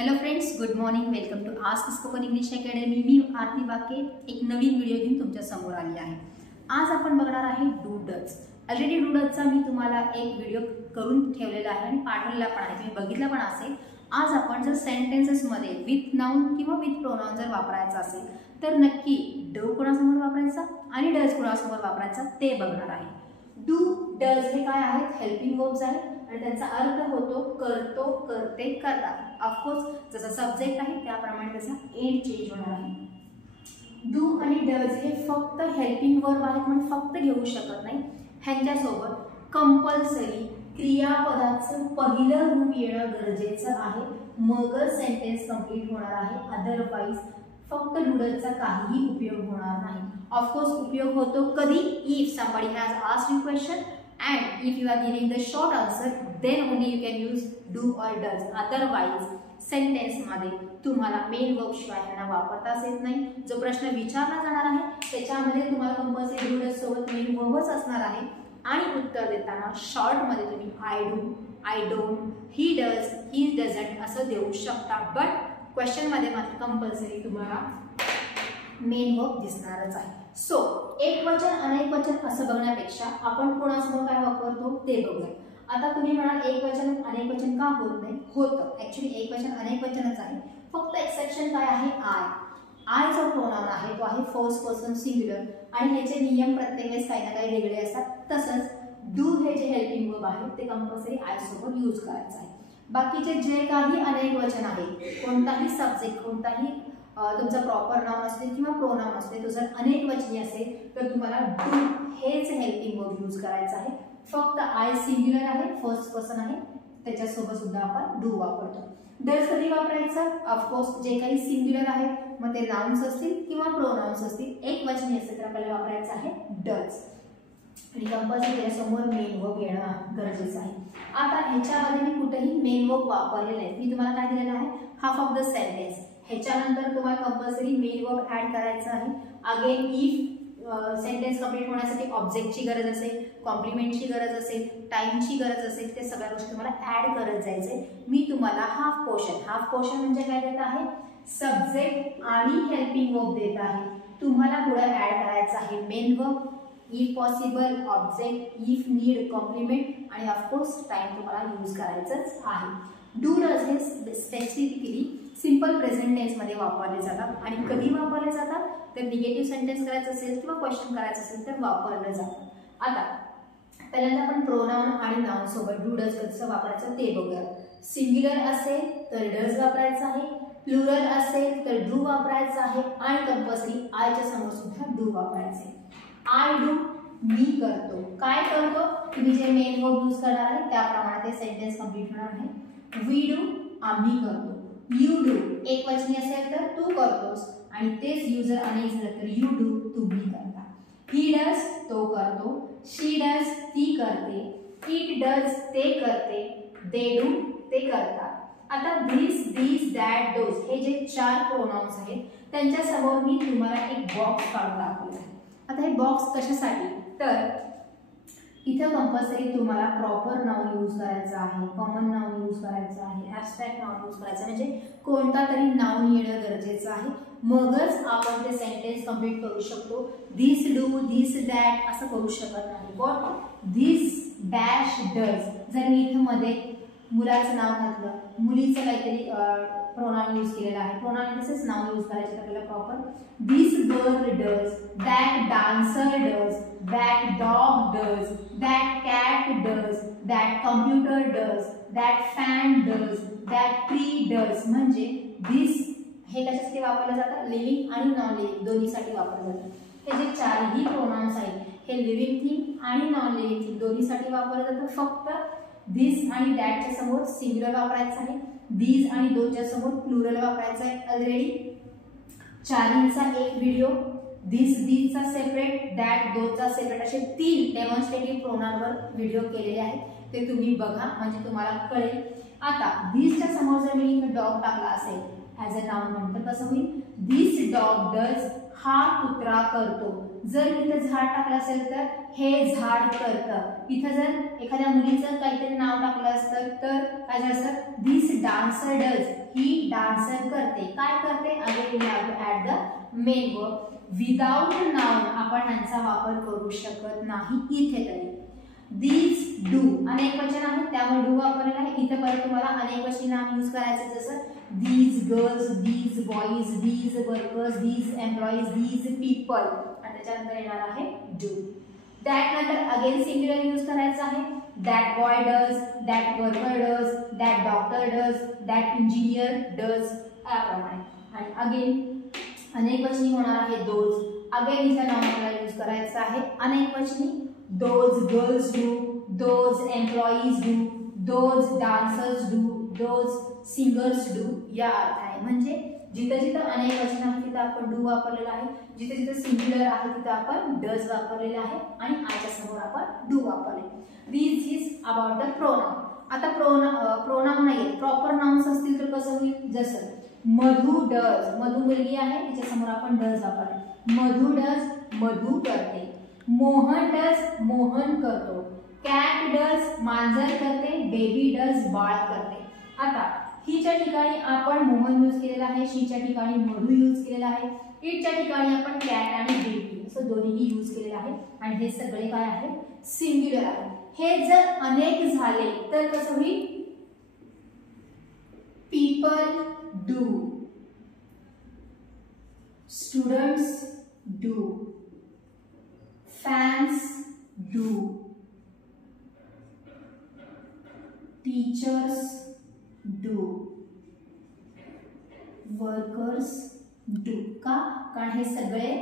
Hello friends, good morning. Welcome to ask spoken English academy. मी आरती बाके एक नवीन video घेऊन तुमच्या समोर आली आहे. आज आपण बघणार आहे डूडल्स. ऑलरेडी डूडल्सचा मी तुम्हाला एक व्हिडिओ करून ठेवलेला आहे आणि पाठवलेला पण आहे, तुम्ही बघितला पण असेल. आज आपण जर सेंटेन्सेसमध्ये विथ नाउन किंवा विथ प्रोनाउन जर वापरायचा असेल तर नक्की डू कोणासमोर वापरायचा आणि डज कोणासमोर वापरायचा ते बघणार आहे. डू डज हे काय आहेत? हेल्पिंग वर्ब्स आहेत आणि त्यांचा अर्थ होतो करतो, करते, करतात. ऑफकोर्स जसा सब्जेक्ट आहे त्याप्रमाणे त्याचा एंड चेंज होणार आहे. डू आणि डज हे फक्त हेल्पिंग वर्ब आहेत म्हणून फक्त घेऊ शकत नाही. ह्यांच्यासोबत कंपल्सरी क्रियापदाचं पहिलं रूप येणं गरजेचं आहे, मगच सेंटेन्स कंप्लीट होणार आहे. अदरवाईज फक्त डूडलचा काहीही उपयोग होणार नाही. ऑफकोर्स उपयोग होतो कधी? If somebody has asked you question and if you are giving the short answer then only you can use do or does. otherwise sentence मध्ये तुम्हाला मेन वर्ब शिवाय ह्यांना वापरताच येत नाही. जो प्रश्न विचारला जाणार आहे त्याच्यामध्ये तुम्हाला कंपल्सरी डू डज सोबत मेन वर्बच असणार आहे आणि उत्तर देताना शॉर्ट मध्ये तुम्ही I do, I don't, he does, he doesn't असं देऊ शकता. बट क्वेश्चन मध्ये मात्र कंपल्सरी तुम्हाला मेन वर्ब दिसणारच आहे. सो एक वचन अनेक वचन असं बघण्यापेक्षा आपण कोणासमोर काय वापरतो ते बघूया. आता तुम्ही म्हणाल एक वचन अनेक वचन का होत नाही? होतं. ऍक्च्युली एक वचन अनेक वचनच आहे, फक्त एक्सेप्शन काय आहे? आय. आय जो प्रोनाउन आहे तो आहे फर्स्ट पर्सन सिंग्युलर आणि ह्याचे नियम प्रत्येक वेळेस काही ना काही वेगळे असतात. तसंच डू हे जे हेल्पिंग वर्ब आहे ते कंपल्सरी आय सोबत यूज करायचं आहे. बाकीचे जे काही अनेक वचन आहे, कोणताही सब्जेक्ट, कोणताही तुमचा प्रॉपर नाउन असते किंवा प्रोनाउन असते, तो जर अनेक वचनी असेल तर तुम्हाला डू हेच हेल्पिंग वर्ब यूज करायचं आहे. फक्त आय सिंग्युलर आहे, फर्स्ट पर्सन आहे, त्याच्यासोबत सुद्धा आपण डू वापरतो. डज कधी वापरायचा? ऑफकोर्स जे काही सिंग्युलर आहे, मग ते नाउन्स असतील किंवा प्रोनाउन्स असतील, एक वचनी असेल तर आपल्याला वापरायचं आहे डज आणि कंपल्सरी त्याच्यासमोर मेन वर्ब येणं गरजेचं आहे. आता ह्याच्यामध्ये मी कुठेही मेन वर्ब वापरलेलं आहे. मी तुम्हाला काय दिलेलं आहे? Half of the sentence. ह्याच्यानंतर तुम्हाला कंपल्सरी मेन वर्ब ऍड करायचं आहे. अगेन इफ सेंटेन्स कंप्लीट होण्यासाठी ऑब्जेक्टची गरज असेल, कॉम्प्लिमेंटची गरज असेल, टाइमची गरज असेल, ते सगळ्या गोष्टी तुम्हाला ऍड करत जायचे. मी तुम्हाला हाफ पोर्शन म्हणजे काय देत आहे? सब्जेक्ट आणि हेल्पिंग वर्ब देत आहे. तुम्हाला पुढे ऍड करायचं आहे main verb, if possible object, if need complement आणि ऑफकोर्स टाइम तुम्हाला यूज करायचंच आहे. डू डज हे स्पेसिफिकली सिंपल प्रेझेंट टेन्स मध्ये वापरले जातात आणि कधी वापरले जातात तर निगेटिव्ह सेंटेन्स करायचं असेल किंवा क्वेश्चन करायचं असेल तर वापरलं जातं. आता पहिल्यांदा आपण प्रोनाउन आणि नाउन सोबत डू डज कसं वापरायचं ते बघूया. सिंग्युलर असेल तर डज वापरायचं आहे, प्लुरल असेल तर डू वापरायचं आहे आणि कंपल्सरी आयच्या समोर सुद्धा डू वापरायचं आहे. आय डू मी करतो. काय करतो? तुम्ही जे मेन वर्ब यूज करणार आहे त्याप्रमाणे ते सेंटेन्स कंप्लीट होणार आहे. वी डू आम्ही करतो. यू डू एक वचनी असेल तर तू करतोस आणि तेच युजर अनेक झालं तर यू डू तुम्ही करता. ही डज तो करतो, शी डज ती करते, इट डज ते करते, दे डू ते करतात. आता दिस, दीज, दॅट, दोज हे जे चार प्रोनाउन्स आहेत त्यांच्या समोर मी तुम्हाला एक बॉक्स काढून दाखवला आहे. आता हे बॉक्स कशासाठी? तर इथं कंपल्सरी तुम्हाला प्रॉपर नाउन यूज करायचं आहे, कॉमन नाउन यूज करायचं आहे, ॲब्स्ट्रॅक्ट नाउन यूज करायचं म्हणजे कोणता तरी नाउन येणं गरजेचं आहे, मगच आपण ते सेंटेन्स कंप्लीट करू शकतो. दिस डू, दिस दॅट असं करू शकत नाही. बट दिस डॅश डज जर मी इथं मध्ये मुलाचं नाव घातलं, मुलीचं काहीतरी प्रोनाउन यूज केलेला आहे, प्रोनाउन तसेच नाउन यूज करायचं आपल्याला proper. This girl does, that dancer does, that dog does, that cat does, that computer does, that fan does, that tree does. म्हणजे this हे कशासाठी वापरलं जातं? लिव्हिंग आणि नॉन लिव्हिंग दोन्हीसाठी वापरलं जातं. हे जे चारही प्रोनाउन्स आहेत हे लिव्हिंग थिंग आणि नॉन लिव्हिंग थिंग दोन्हीसाठी वापरलं जातं. फक्त दिस आणि दॅटच्या समोर सिंग्युलर वापरायचं आहे, दीज आणि दोच्या समोर प्लुरल वापरायचं आहे. ऑलरेडी चारहींचा एक व्हिडिओ, दिस दीजचा सेपरेट, दॅट दोचा सेपरेट असे 3 डेमॉन्स्ट्रेटिव्ह प्रोनाउनवर व्हिडिओ केलेले आहेत, ते तुम्ही बघा म्हणजे तुम्हाला कळेल. आता दिसच्या समोर जर मी डॉग टाकला असेल ॲज अ नाउन म्हणतो कसं होईल? दिस डॉग डज, हा कुत्रा करतो. जर इथं झाड टाकलं असेल तर हे झाड करतं. इथं जर एखाद्या मुलीचं काहीतरी नाव टाकलं असतं तर काय झालं असतं? दिस डान्सर डज, ही डान्सर करते. काय करते? Again we have to add the main verb. Without noun आपण ह्यांचा वापर करू शकत नाही इथे तरी. दीज डू अनेक वचन आहे त्यामुळे डू वापरलेला आहे. इथे परत तुम्हाला अनेक वचनी नाम यूज करायचे जसं these girls, these boys, these workers, these employees, these people आणि त्याच्यानंतर येणार आहे डू. दॅट नंतर अगेन सिंग्युलर यूज करायचं आहे. That boy does, that worker does, that doctor does, that engineer does याप्रमाणे. आणि अगेन अनेक वचनी होणार आहे दोज. अगेन इथं नाउन आपल्याला यूज करायचं आहे अनेक वचनी. Those girls do, those employees do, those dancers do, those singers do या अर्थ आहे. म्हणजे जिथं जिथं अनेक वचन आहे तिथं आपण डू वापरलेला आहे, जिथे जिथे सिंग्युलर आहे तिथं आपण डज वापरलेला आहे आणि आयच्या समोर आपण डू वापरले. दिस इज अबाउट द प्रोनाउन. आता प्रोनाउन नाही प्रॉपर नाउन्स असतील तर कसं होईल? जसं मधु डज, मधु मुलगी आहे तिच्या समोर आपण डज वापरले. मधु डज, मधु करते. मोहन डज, मोहन करतो. कॅट डज, मांजर करते. बेबी डज, बाळ करते. आता हिच्या ठिकाणी आपण मोहन यूज केलेला आहे, शीच्या ठिकाणी मधु यूज केलेला आहे, इटच्या ठिकाणी आपण कॅट आणि बेबी असं दोन्हीही यूज केलेलं आहे आणि हे सगळे काय आहे? सिंग्युलर आहे. हे जर अनेक झाले तर कसं होईल? People do, students do, fans do, teachers do, workers do. का? कारण हे सगळे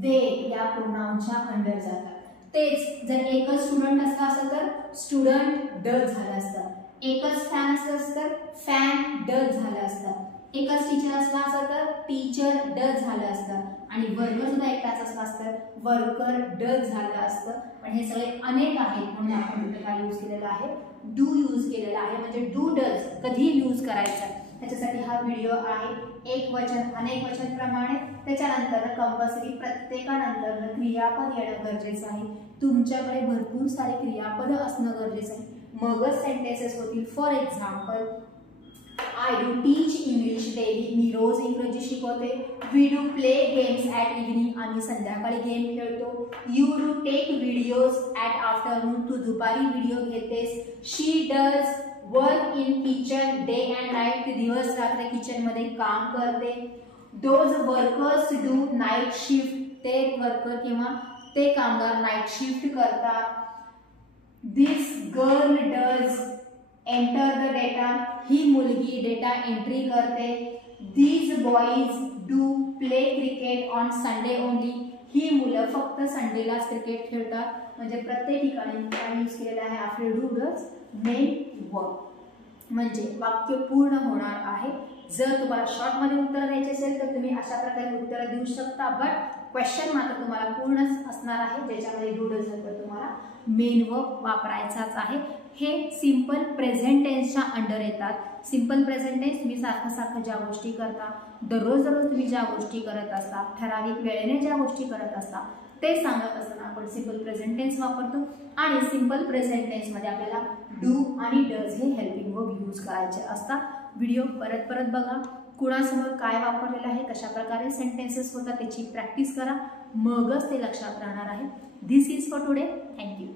दे या प्रोनाउनच्या अंडर जातात. तेच जर एकच स्टुडंट असला असतं तर स्टुडंट डज झालं असतं, एकच फॅन असलं तर फॅन डज झालं असतं, एकच टीचर असला असतं तर टीचर डज झालं असतं आणि वर्कर सुद्धा एकटाच असला असतं वर्कर डज झालं असतं. पण हे सगळे अनेक आहेत म्हणून आपण इथे काय यूज केलेला आहे? डू यूज केलेला आहे. म्हणजे डू डज कधी यूज करायचा त्याच्यासाठी हा व्हिडिओ आहे. एक वचन अनेक वचन प्रमाणे. त्याच्यानंतर कंपल्सरी प्रत्येकानंतर क्रियापद येणं गरजेचं आहे. तुमच्याकडे भरपूर सारे क्रियापद असणं गरजेचं आहे, मगच सेंटेन्सेस होतील. For example, I do teach English daily, मी रोज इंग्रजी शिकवते. We do play games at evening, आम्ही संध्याकाळी गेम खेळतो. You do take videos at afternoon, तू दुपारी व्हिडिओ घेतेस. She does work in kitchen day and night, ती दिवस रात्र किचन मध्ये काम करते. Those workers do night shift, ते वर्कर किंवा ते कामगार नाईट शिफ्ट करतात. This girl does enter the data, ही मुलगी डेटा एंट्री करते. These boys do play cricket on Sunday only, ही मुलं फक्त संडेलाच क्रिकेट खेळतात. म्हणजे प्रत्येक ठिकाणी काय यूज केलेला आहे? After do does main verb. म्हणजे वाक्य पूर्ण होणार आहे. जर तुम्हाला शॉर्टमध्ये उत्तर द्यायचे असेल तर तुम्ही अशा प्रकारे उत्तर देऊ शकता, बट क्वेश्चन मात्र तुम्हाला पूर्णच असणार आहे ज्याच्यामध्ये डू डज नंतर तुम्हाला मेन वर्ब वापरायचाच आहे. हे सिंपल प्रेझेंट टेन्सच्या अंडर येतात. सिंपल प्रेझेंट टेन्स तुम्ही सारखं सारखं ज्या गोष्टी करता, दररोज तुम्ही ज्या गोष्टी करत असता, ठराविक वेळेने ज्या गोष्टी करत असता ते सांगत असताना आपण सिंपल प्रेझेंट टेन्स वापरतो. आणि सिंपल प्रेझेंट टेन्समध्ये आपल्याला डू आणि डज हे हेल्पिंग वर्ब यूज करायचे असतात. व्हिडिओ परत परत बघा, कुणासमोर काय वापरलेलं आहे, कशा प्रकारे सेंटेन्सेस होतात त्याची प्रॅक्टिस करा, मगच ते लक्षात राहणार आहे. दिस इज फॉर टुडे. थँक्यू.